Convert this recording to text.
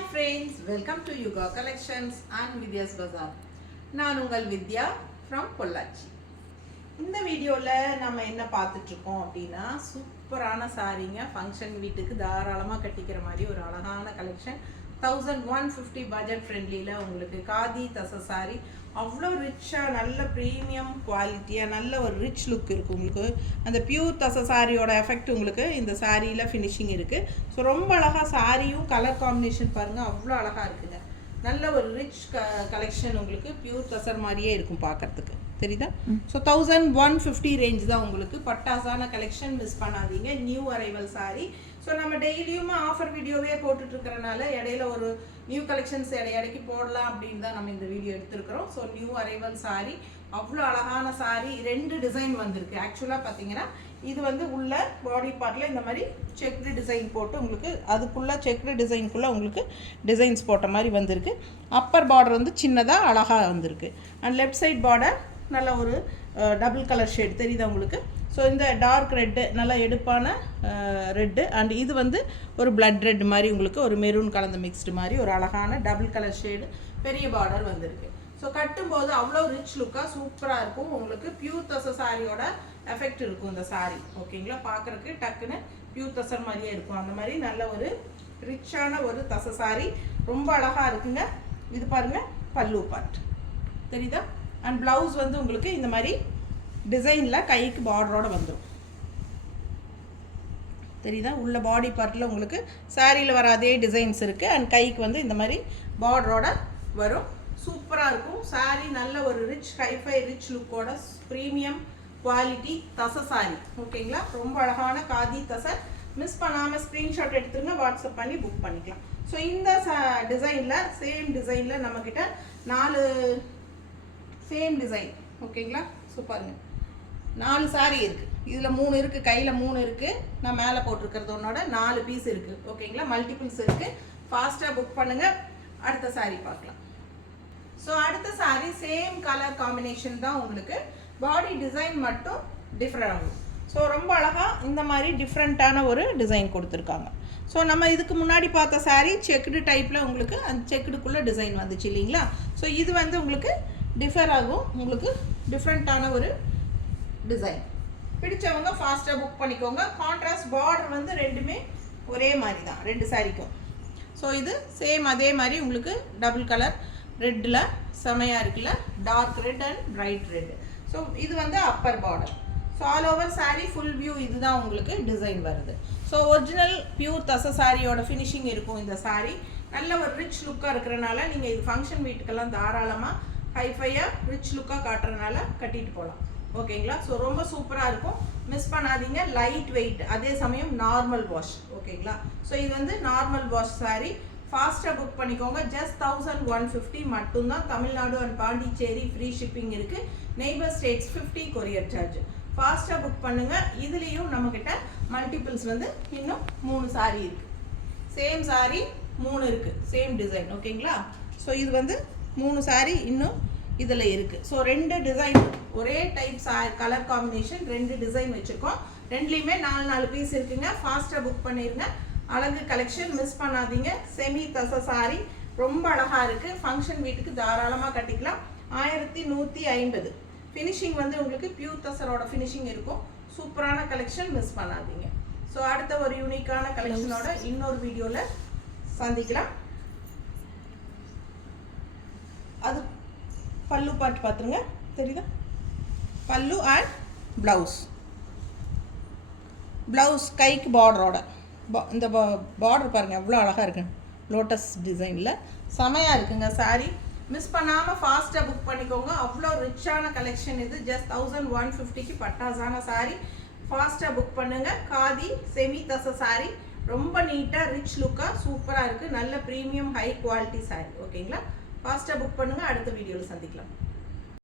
Hi friends, welcome to Yuga Collections and Vidya's Bazaar. நான் உங்கள் வித்யா from Pollachi. இந்த வீடியோல நம்ம என்ன பார்த்துட்டு இருக்கோம் அப்படினா சூப்பரான சாரீங்க ஃபங்க்ஷன் வீட்டுக்கு தாராளமா கட்டிக்கிற மாதிரி ஒரு அழகான கலெக்ஷன் 1150 பட்ஜெட் ஃப்ரெண்ட்லில உங்களுக்கு காதி தச சாரி அவ்வளோ ரிச்சா நல்ல ப்ரீமியம் குவாலிட்டியா நல்ல ஒரு ரிச் லுக் இருக்கு உங்களுக்கு அந்த பியூர் தச சாரியோட எஃபெக்ட் உங்களுக்கு இந்த சாரியில ஃபினிஷிங் இருக்கு ஸோ ரொம்ப அழகா சாரியும் கலர் காம்பினேஷன் பாருங்க அவ்வளோ அழகா இருக்குங்க நல்ல ஒரு ரிச் கலெக்ஷன் உங்களுக்கு பியூர் தசர் மாதிரியே இருக்கும் பார்க்கறதுக்கு தெரியுதா ஸோ 1150 ரேஞ்ச் தான் உங்களுக்கு பட்டாசான கலெக்ஷன் மிஸ் பண்ணாதீங்க நியூ அரைவல் சாரி ஸோ நம்ம டெய்லியுமே ஆஃபர் வீடியோவே போட்டுட்டு இருக்கிறனால இடையில ஒரு நியூ கலெக்ஷன்ஸ் இடைக்கு போடலாம் அப்படின்னு தான் நம்ம இந்த வீடியோ எடுத்துருக்கிறோம் ஸோ நியூ அரைவல் சாரி அவ்வளோ அழகான சாரி ரெண்டு டிசைன் வந்திருக்கு ஆக்சுவலாக பார்த்தீங்கன்னா இது வந்து உள்ள பாடி பார்ட்டில் இந்த மாதிரி செக்டு டிசைன் போட்டு உங்களுக்கு அதுக்குள்ளே செக்டு டிசைனுக்குள்ளே உங்களுக்கு டிசைன்ஸ் போட்ட மாதிரி வந்திருக்கு அப்பர் பார்டர் வந்து சின்னதாக அழகாக வந்திருக்கு அண்ட் லெஃப்ட் சைட் பார்டர் நல்ல ஒரு டபுள் கலர் ஷேட் தெரியுதா உங்களுக்கு ஸோ இந்த டார்க் ரெட்டு நல்லா எடுப்பான ரெட்டு அண்ட் இது வந்து ஒரு பிளட் ரெட் மாதிரி உங்களுக்கு ஒரு மெரூன் கலந்த மிக்ஸ்டு மாதிரி ஒரு அழகான டபுள் கலர் ஷேடு பெரிய பார்டர் வந்திருக்கு ஸோ கட்டும்போது அவ்வளோ ரிச் லுக்காக சூப்பராக இருக்கும் உங்களுக்கு பியூர் தச சாரியோட எஃபெக்ட் இருக்கும் இந்த சாரி ஓகேங்களா பார்க்குறதுக்கு டக்குன்னு பியூர் தசர் மாதிரியே இருக்கும் அந்த மாதிரி நல்ல ஒரு ரிச்சான ஒரு தச சாரி ரொம்ப அழகாக இருக்குங்க இது பாருங்கள் பல்லு பார்ட் தெரியுதா அண்ட் ப்ளவுஸ் வந்து உங்களுக்கு இந்த மாதிரி டிசைனில் கைக்கு பார்டரோட வந்துடும் தெரியுதா உள்ள பாடி பார்ட்டில் உங்களுக்கு சாரியில் வர அதே டிசைன்ஸ் இருக்குது அண்ட் கைக்கு வந்து இந்த மாதிரி பார்டரோட வரும் சூப்பராக இருக்கும் சாரி நல்ல ஒரு ரிச் ஹைஃபை ரிச் லுக்கோட ப்ரீமியம் குவாலிட்டி தச சாரி ஓகேங்களா ரொம்ப அழகான காதி தசை மிஸ் பண்ணாமல் ஸ்க்ரீன்ஷாட் எடுத்துருங்க வாட்ஸ்அப் பண்ணி புக் பண்ணிக்கலாம் ஸோ இந்த டிசைனில் சேம் டிசைனில் நம்மக்கிட்ட 4 சேம் டிசைன் ஓகேங்களா ஸோ பாருங்கள் 4 சாரி இருக்குது இதில் 3 இருக்குது கையில் 3 இருக்குது நான் மேலே போட்டிருக்கிறது ஒன்னோட 4 பீஸ் இருக்குது ஓகேங்களா மல்டிபிள்ஸ் இருக்குது ஃபாஸ்ட்டாக புக் பண்ணுங்கள் அடுத்த சாரி பார்க்கலாம் ஸோ அடுத்த சாரி சேம் கலர் காம்பினேஷன் தான் உங்களுக்கு பாடி டிசைன் மட்டும் டிஃப்ரெண்ட் ஆகும் ஸோ ரொம்ப அழகாக இந்த மாதிரி டிஃப்ரெண்ட்டான ஒரு டிசைன் கொடுத்துருக்காங்க ஸோ நம்ம இதுக்கு முன்னாடி பார்த்த சாரி செக்குடு டைப்பில் உங்களுக்கு அந்த செக்குடுக்குள்ளே டிசைன் வந்துச்சு இல்லைங்களா ஸோ இது வந்து உங்களுக்கு டிஃபர் ஆகும் உங்களுக்கு டிஃப்ரெண்ட்டான ஒரு டிசைன் பிடிச்சவங்க ஃபாஸ்ட்டாக புக் பண்ணிக்கோங்க கான்ட்ராஸ்ட் பார்டர் வந்து ரெண்டுமே ஒரே மாதிரி தான் ரெண்டு சாரிக்கும் ஸோ இது சேம் அதே மாதிரி உங்களுக்கு டபுள் கலர் ரெட்டில் செமையாக இருக்குல்ல dark red and bright red so இது வந்து upper border so all over sari full view இதுதான் உங்களுக்கு டிசைன் வருது ஸோ ஒரிஜினல் பியூர் தச சாரியோட ஃபினிஷிங் இருக்கும் இந்த சாரீ நல்ல ஒரு ரிச் லுக்காக இருக்கிறனால நீங்கள் இது ஃபங்க்ஷன் வீட்டுக்கெல்லாம் தாராளமாக ஹைஃபையாக ரிச் லுக்காக காட்டுறதுனால கட்டிட்டு போகலாம் ஓகேங்களா ஸோ ரொம்ப சூப்பராக இருக்கும் மிஸ் பண்ணாதீங்க லைட் வெயிட் அதே சமயம் நார்மல் வாஷ் ஓகேங்களா ஸோ இது வந்து நார்மல் வாஷ் சாரி ஃபாஸ்ட்டாக புக் பண்ணிக்கோங்க ஜஸ்ட் 1150 மட்டும்தான் Tamil Nadu and Pondicherry free shipping இருக்குது நெய்பர் ஸ்டேட்ஸ் 50 கொரியர் சார்ஜ் ஃபாஸ்ட்டாக புக் பண்ணுங்கள் இதுலேயும் நம்மக்கிட்ட மல்டிபிள்ஸ் வந்து இன்னும் 3 சாரி இருக்குது சேம் சாரி 3 இருக்குது சேம் டிசைன் ஓகேங்களா ஸோ இது வந்து 3 சாரி இன்னும் இதில் இருக்குது ஸோ 2 டிசைன் ஒரே டைப் கலர் காம்பினேஷன் 2 டிசைன் வச்சுருக்கோம் ரெண்டுலேயுமே 4 பீஸ் இருக்குங்க ஃபாஸ்ட்டாக புக் பண்ணிடுங்க அழகு கலெக்ஷன் மிஸ் பண்ணாதீங்க செமி தச சாரி ரொம்ப அழகாக இருக்குது ஃபங்க்ஷன் வீட்டுக்கு தாராளமாக கட்டிக்கலாம் 1150 ஃபினிஷிங் வந்து உங்களுக்கு பியூர் தசரோட ஃபினிஷிங் இருக்கும் சூப்பரான கலெக்ஷன் மிஸ் பண்ணாதீங்க ஸோ அடுத்த ஒரு யூனிக்கான கலெக்ஷனோட இன்னொரு வீடியோவில் சந்திக்கலாம் அது பல்லு பார்ட் பார்த்துருங்க தெரியுதா பல்லு அண்ட் ப்ளவுஸ் கைக்கு பார்டரோட இந்த பார்டர் பாருங்கள் எவ்வளோ அழகாக இருக்கு லோட்டஸ் டிசைனில் செமையாக இருக்குங்க சாரி மிஸ் பண்ணாமல் ஃபாஸ்ட்டாக புக் பண்ணிக்கோங்க அவ்வளோ ரிச்சான கலெக்ஷன் இது ஜஸ்ட் 1150க்கு பட்டாசான சாரி ஃபாஸ்ட்டாக புக் பண்ணுங்கள் காதி செமி தச சாரி ரொம்ப நீட்டாக ரிச் லுக்காக சூப்பராக இருக்குது நல்ல ப்ரீமியம் ஹை குவாலிட்டி சாரி ஓகேங்களா ஃபாஸ்ட்டாக புக் பண்ணுங்கள் அடுத்த வீடியோவில் சந்திக்கலாம்